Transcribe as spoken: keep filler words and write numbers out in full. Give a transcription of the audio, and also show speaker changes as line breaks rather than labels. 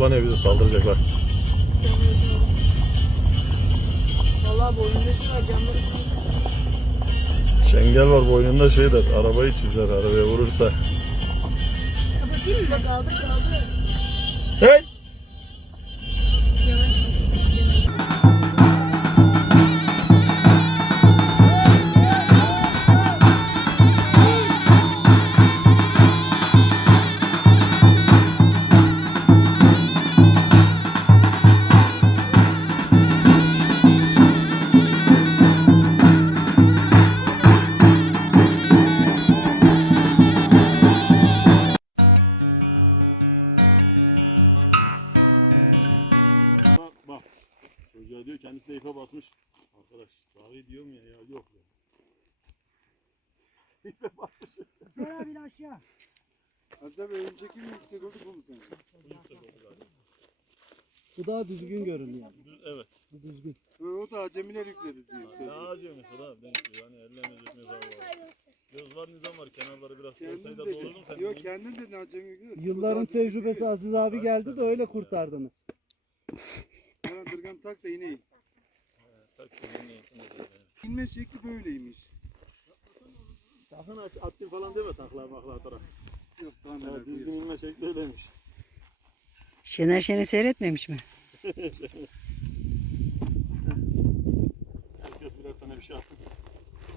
hızlanıyor, bizi saldıracaklar.
Vallahi boynunda şu var camları.
Çengel var boynunda, şey der, arabayı çizer, arabaya vurursa.
Kapatayım mı? Kaldı kaldı.
Hey!
Yavaş gitsin.
Bak, çocuğa diyor kendisine ipe basmış. Arkadaş, sahi diyorum ya, ya yok. İpe basmış.
Şöyle bir aşağı.
Aslında önceki mi yüksek oldu bu mu senin?
Bu daha düzgün görünüyor.
Evet.
Bu düzgün.
O da acemiler yükledi diyor.
Daha acemi sıra. Ben yani ellerine ne var. Göz var, nizam var. Kenarları biraz ortayla
Kendin de,
doldurdum.
yok kendin de acemi yüklüyor.
Yılların tecrübesi Aziz abi geldi de öyle kurtardınız.
Bana dırgan tak da yine iyi. İnme şekli böyleymiş.
Sakın aç, attın falan deme, taklar maklar atarak.
Yok, tamam,
Evet, düzgün inme şekli öyleymiş.
Şener Şen'i seyretmemiş mi?
Herkes birer tane bir şey alsın.